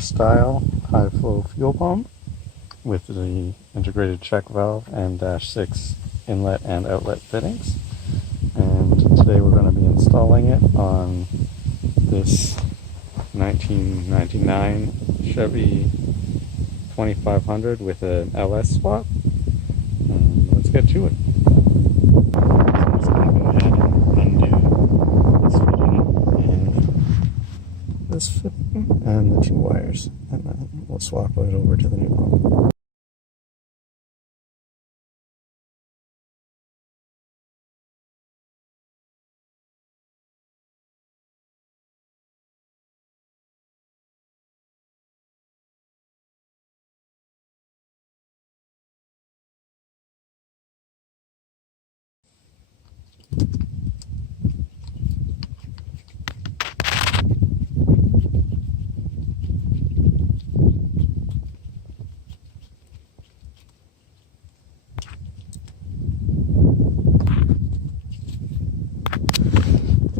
Lq4 style high flow fuel pump with the integrated check valve and -6 inlet and outlet fittings. And today we're going to be installing it on this 1999 Chevy 2500 with an LS swap. Let's get to it. I'm just going to go ahead and undo this fitting and the two wires, and then we'll swap it over to the new pump.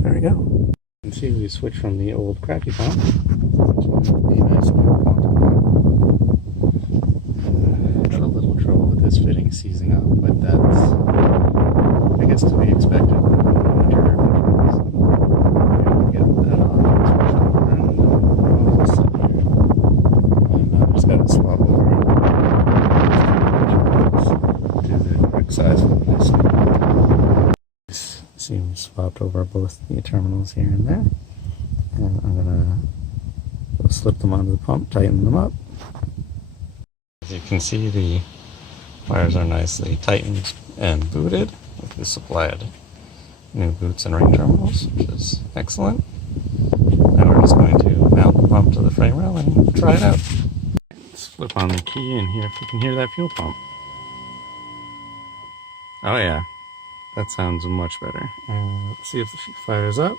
There we go. You can see we switched from the old crappy pump to the nice new pump. Had a little trouble with this fitting seizing up, but that's, I guess, to be expected with interior controls. Get that on, switch over, and we'll sit here. And I just got to swap over to the correct size for the nice new. See, we swapped over both the terminals here and there, and I'm gonna slip them onto the pump, tighten them up. As you can see, the wires are nicely tightened and booted with the supplied new boots and ring terminals, which is excellent. Now we're just going to mount the pump to the frame rail and try it out. Let's flip on the key and hear if we can hear that fuel pump. Oh yeah. That sounds much better. Let's see if the fires up.